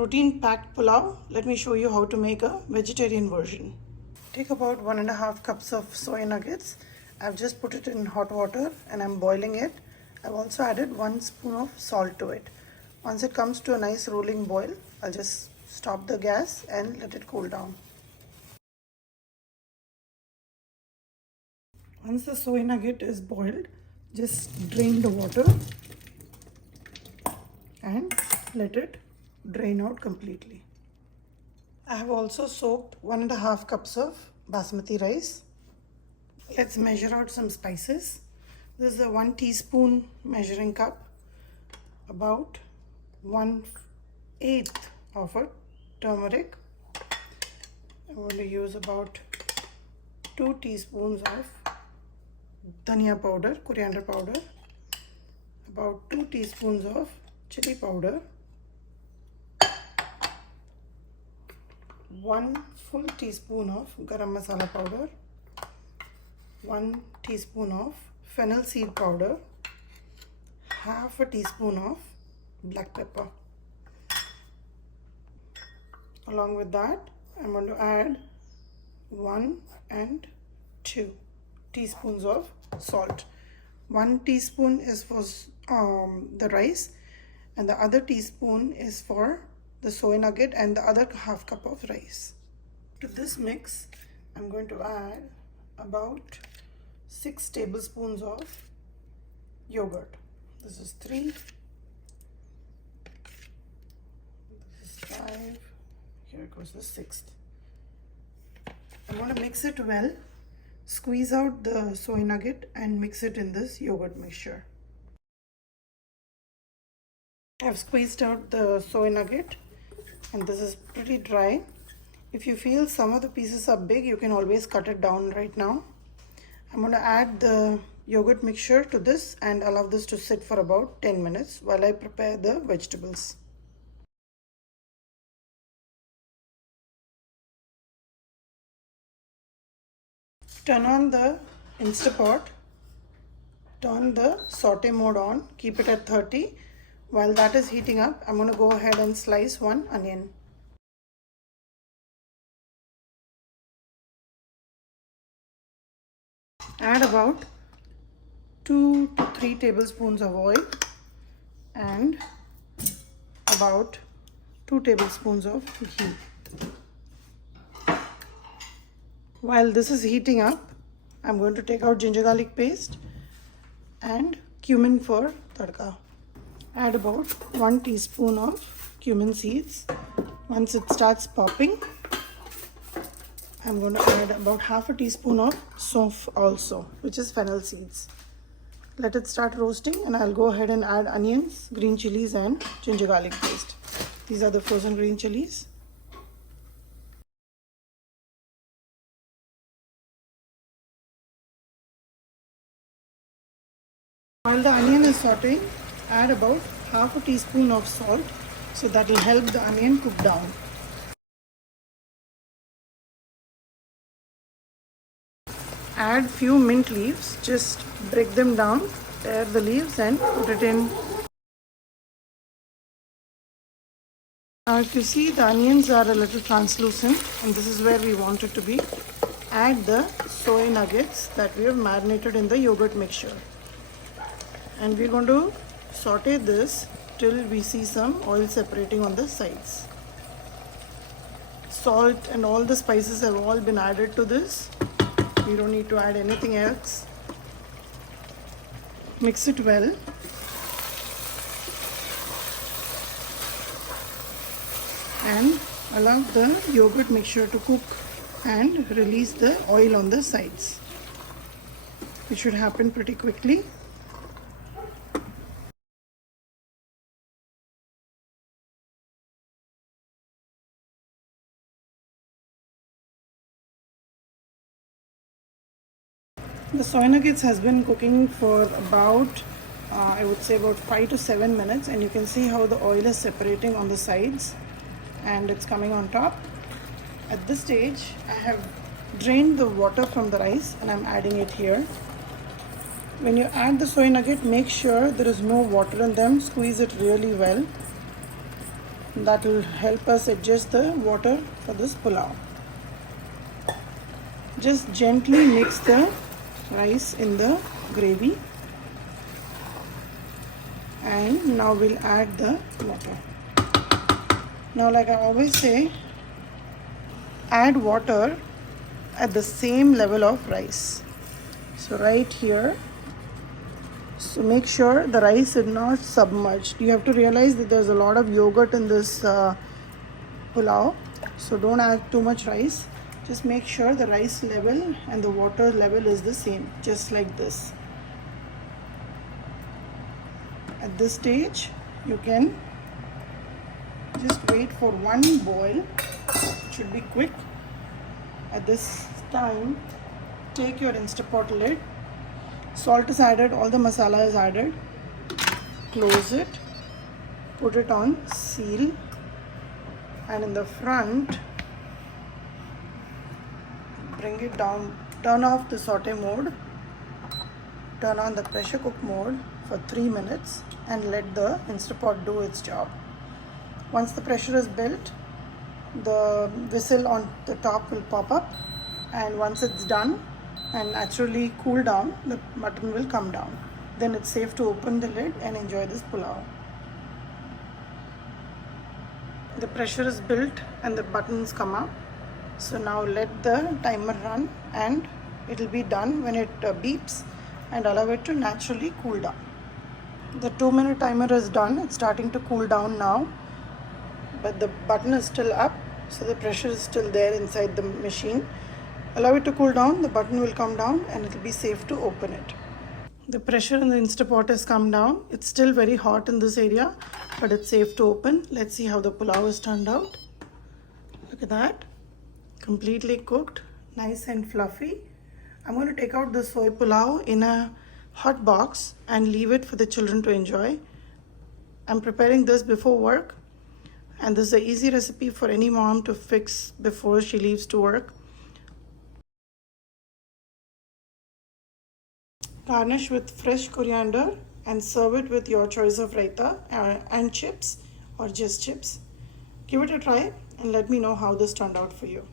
protein packed pulao. Let me show you how to make a vegetarian version. Take about 1.5 cups of soy nuggets. I've just put it in hot water and I'm boiling it. I've also added 1 spoon of salt to it. Once it comes to a nice rolling boil, I'll just stop the gas and let it cool down. Once the soy nugget is boiled, just drain the water and let it drain out completely. I have also soaked 1.5 cups of basmati rice. Let's measure out some spices. This is a 1 teaspoon measuring cup, about 1/8 of a turmeric. I'm going to use about 2 teaspoons of dhania powder, coriander powder, about 2 teaspoons of chilli powder, 1 full teaspoon of garam masala powder, 1 teaspoon of fennel seed powder, half a teaspoon of black pepper. Along with that, I'm going to add 1 and 2 teaspoons of salt. 1 teaspoon is for the rice and the other teaspoon is for the soy nugget and the other half cup of rice. To this mix, I'm going to add about 6 tablespoons of yogurt. This is 3, this is 5, here goes the 6th. I'm going to mix it well. Squeeze out the soy nugget and mix it in this yogurt mixture. I've squeezed out the soy nugget and this is pretty dry. If you feel some of the pieces are big, you can always cut it down right now. I'm going to add the yogurt mixture to this and allow this to sit for about 10 minutes while I prepare the vegetables. Turn on the Instapot, turn the saute mode on, keep it at 30. While that is heating up, I'm going to go ahead and slice 1 onion. Add about 2 to 3 tablespoons of oil and about 2 tablespoons of ghee. While this is heating up, I'm going to take out ginger garlic paste and cumin for tadka. Add about 1 teaspoon of cumin seeds. Once it starts popping, I'm going to add about half a teaspoon of sauf also, which is fennel seeds. Let it start roasting and I'll go ahead and add onions, green chillies and ginger garlic paste. These are the frozen green chillies. While the onion is sauteing, add about half a teaspoon of salt, so that will help the onion cook down. Add few mint leaves, just break them down, tear the leaves and put it in. Now if you see, the onions are a little translucent and this is where we want it to be. Add the soy nuggets that we have marinated in the yogurt mixture. And we're going to saute this till we see some oil separating on the sides. Salt and all the spices have all been added to this. You don't need to add anything else. Mix it well. And allow the yogurt mixture to cook and release the oil on the sides. It should happen pretty quickly. The soy nuggets has been cooking for about, I would say about 5 to 7 minutes, and you can see how the oil is separating on the sides and it's coming on top. At this stage, I have drained the water from the rice and I'm adding it here. When you add the soy nugget, make sure there is no water in them. Squeeze it really well. That will help us adjust the water for this pulao. Just gently mix the rice in the gravy, and now we'll add the water. Now, like I always say, add water at the same level of rice. So right here, so make sure the rice is not submerged. You have to realize that there's a lot of yogurt in this pulao, so don't add too much rice. Just make sure the rice level and the water level is the same, just like this. At this stage, you can just wait for one boil. It should be quick. At this time, take your Instapot lid. Salt is added, all the masala is added. Close it, put it on seal, and in the front, bring it down, turn off the saute mode, turn on the pressure cook mode for 3 minutes, and let the Instapot do its job. Once the pressure is built, the whistle on the top will pop up, and once it's done and naturally cool down, the mutton will come down. Then it's safe to open the lid and enjoy this pulao. The pressure is built and the buttons come up. So now let the timer run, and it will be done when it beeps, and allow it to naturally cool down. The 2-minute timer is done. It's starting to cool down now, but the button is still up, so the pressure is still there inside the machine. Allow it to cool down, the button will come down, and it will be safe to open it. The pressure in the Instapot has come down. It's still very hot in this area, but it's safe to open. Let's see how the pulao has turned out. Look at that. Completely cooked, nice and fluffy. I'm going to take out the soy pulao in a hot box and leave it for the children to enjoy. I'm preparing this before work, and this is an easy recipe for any mom to fix before she leaves to work. Garnish with fresh coriander and serve it with your choice of raita and chips, or just chips. Give it a try and let me know how this turned out for you.